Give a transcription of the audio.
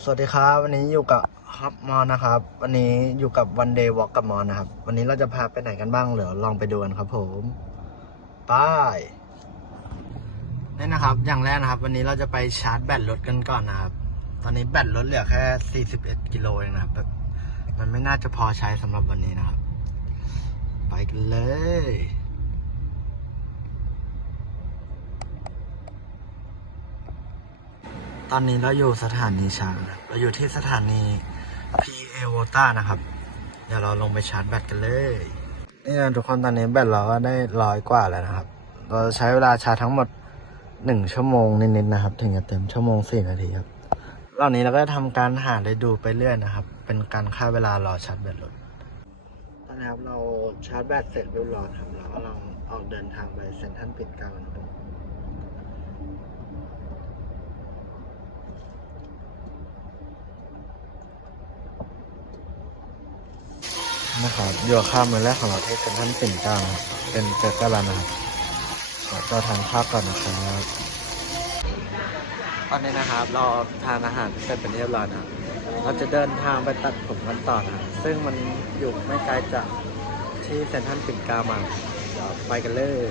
สวัสดีครับวันนี้อยู่กับฮับมอนนะครับวันนี้อยู่กับวันเดย์วอล์กกับมอนนะครับวันนี้เราจะพาไปไหนกันบ้างเดี๋ยวลองไปดูกันครับผมไปนี่นะครับอย่างแรกนะครับวันนี้เราจะไปชาร์จแบตรถกันก่อนนะครับตอนนี้แบตรถเหลือแค่41กิโลเองนะครับแบบมันไม่น่าจะพอใช้สำหรับวันนี้นะครับไปกันเลยตอนนี้เราอยู่สถานีชาร์จนะเราอยู่ที่สถานี PA Vota นะครับเดี๋ยวเราลงไปชาร์จแบตกันเลยนี่นะทุกคนตอนนี้แบตเราก็ได้100 กว่าแล้วนะครับเราใช้เวลาชาร์จทั้งหมด1 ชั่วโมงนิดๆนะครับถึงจะเต็มชั่วโมง4 นาทีครับเหล่านี้เราก็ทำการหาได้ดูไปเรื่อยนะครับเป็นการฆ่าเวลารอชาร์จแบตรถตอนนี้ครับเราชาร์จแบตเสร็จเรียบร้อยครับเรากำลังออกเดินทางไปเซ็นทรัลปิ่นเกล้านะครับอยู่ข้ามมือแรกของเราที่เซ็นทรัลปิ่นเกล้านะครับเป็นเจอร์ร้านนะครับเราทานข้าวก่อนนะครับตอนนี้นะครับเราทานอาหารเสร็จเป็นเรียบร้อยนะครับเราจะเดินทางไปตัดผมกันต่อนะซึ่งมันอยู่ไม่ไกลจากที่เซ็นทรัลปิ่นเกล้ามากเดี๋ยวไปกันเลย